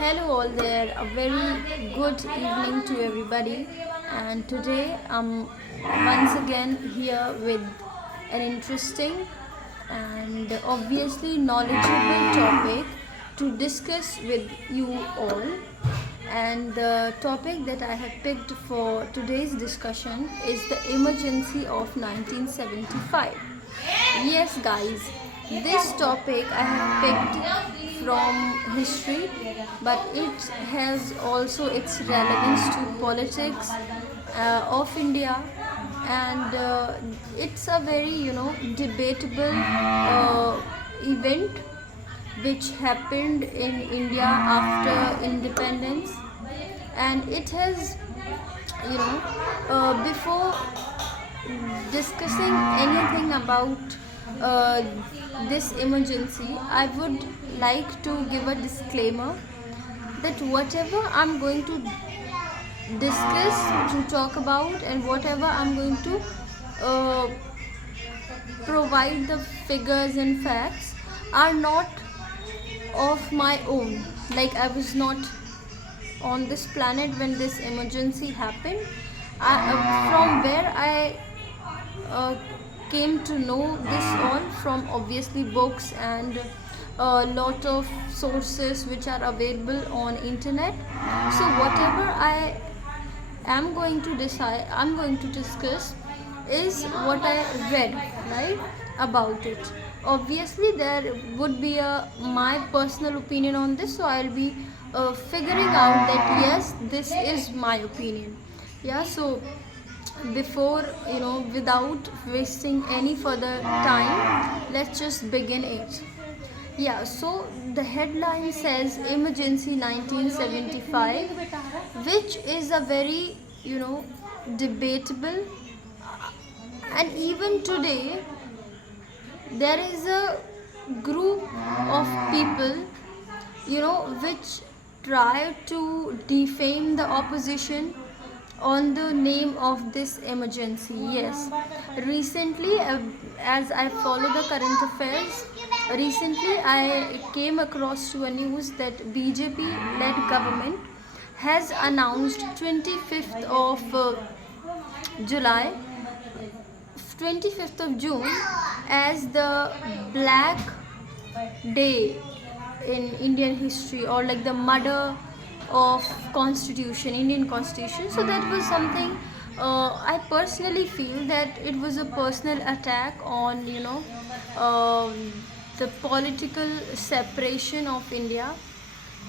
Hello, all there. A very good evening to everybody. And today I'm once again here with an interesting and obviously knowledgeable topic to discuss with you all. And the topic that I have picked for today's discussion is the emergency of 1975. Yes, guys, this topic I have picked from history, but it has also its relevance to politics of India, and it's a very debatable event which happened in India after independence, and it has before discussing anything about uh, this emergency, I would like to give a disclaimer that whatever I'm going to discuss, to talk about, and whatever I'm going to uh, provide the figures and facts are not of my own. Like, I was not on this planet when this emergency happened. From where I uh, came to know this all from obviously books and a lot of sources which are available on internet. So whatever I'm going to discuss is what I read, right, about it. Obviously there would be a my personal opinion on this, so I'll be figuring out that yes, this is my opinion. Yeah, so before without wasting any further time, let's just begin it. Yeah, so the headline says emergency 1975, which is a very debatable, and even today there is a group of people which try to defame the opposition on the name of this emergency. Yes, recently, as I follow the current affairs, recently I came across to a news that BJP led government has announced 25th of July 25th of June as the Black Day in Indian history, or like the murder of Constitution, Indian Constitution. So that was something I personally feel that it was a personal attack on the political separation of India.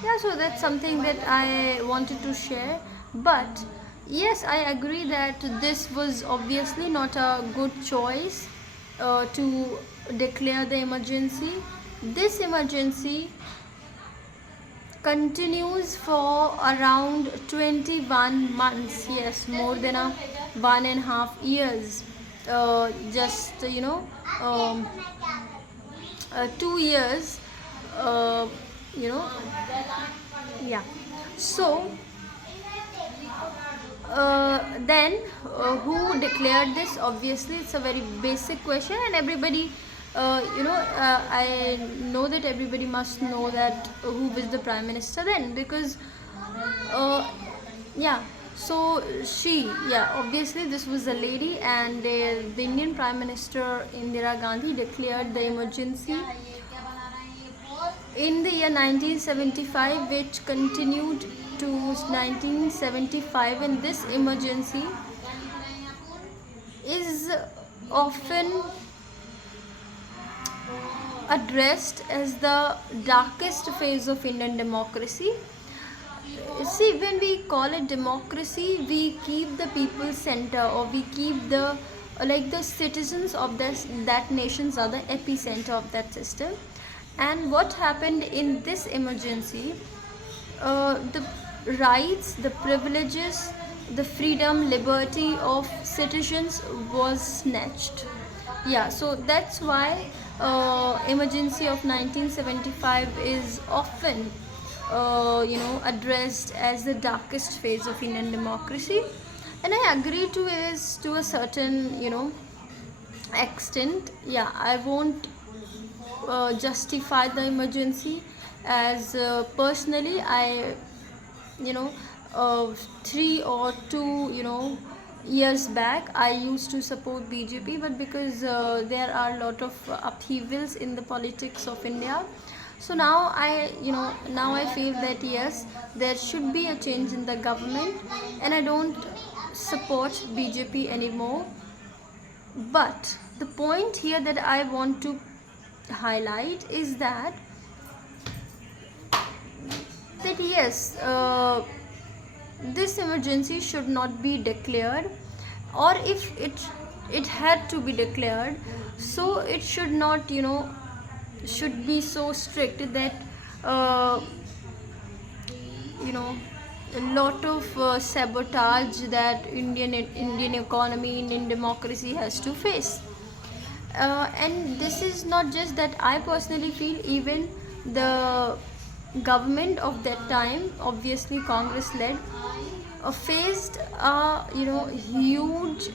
Yeah, so that's something that I wanted to share. But yes, I agree that this was obviously not a good choice to declare the emergency. This emergency continues for around 21 months. Yes, more than a 1.5 years. Just 2 years. Uh, you know, yeah. So then who declared this? Obviously it's a very basic question, and everybody I know that everybody must know that who was the prime minister then, because uh, yeah, so obviously this was a lady, and the Indian Prime Minister Indira Gandhi declared the emergency in the year 1975, which continued to 1975. And this emergency is often addressed as the darkest phase of Indian democracy. See, when we call it democracy, we keep the people center, or we keep the like the citizens of that nations are the epicenter of that system. And what happened in this emergency, the rights, the privileges, the freedom, liberty of citizens was snatched. Yeah, so that's why emergency of 1975 is often addressed as the darkest phase of Indian democracy. And I agree to is to a certain extent. Yeah, I won't justify the emergency. as personally I, you know, 3 or 2, years back I used to support BJP, but because there are a lot of upheavals in the politics of India, so now I feel that yes, there should be a change in the government, and I don't support BJP anymore. But the point here that I want to highlight is that yes, this emergency should not be declared, or if it had to be declared, so it should not, should be so strict that uh, you know a lot of sabotage that Indian economy, Indian democracy has to face. And this is not just that I personally feel, even the government of that time, obviously Congress led, faced a huge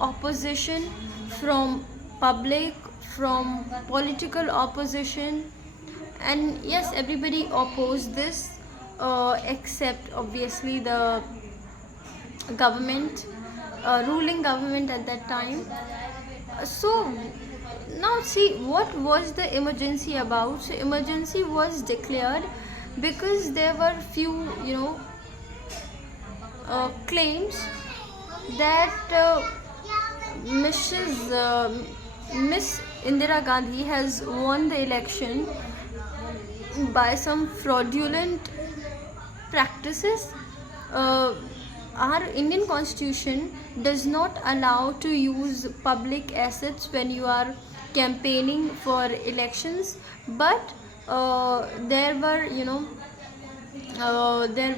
opposition from public, from political opposition, and yes, everybody opposed this, except obviously the government, ruling government at that time. So now see, what was the emergency about? So emergency was declared because there were few, claims that Mrs. Miss Indira Gandhi has won the election by some fraudulent practices. Uh, our Indian constitution does not allow to use public assets when you are campaigning for elections, but there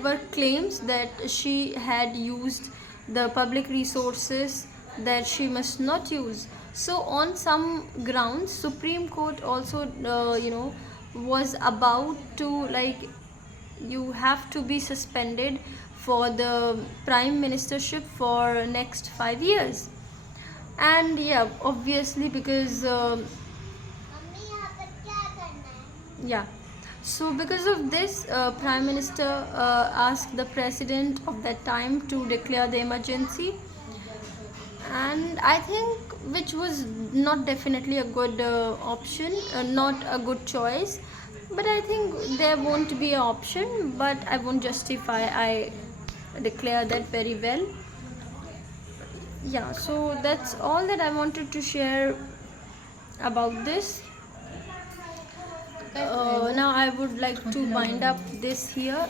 were claims that she had used the public resources that she must not use. So on some grounds, Supreme Court also was about to, like, you have to be suspended for the prime ministership for next 5 years. And yeah, obviously, because yeah, so because of this, prime minister asked the president of that time to declare the emergency, and I think which was not definitely a good option, not a good choice, but I think there won't be an option, but I won't justify, I declare that very well. Yeah, so that's all that I wanted to share about this. Now I would like to wind up this here.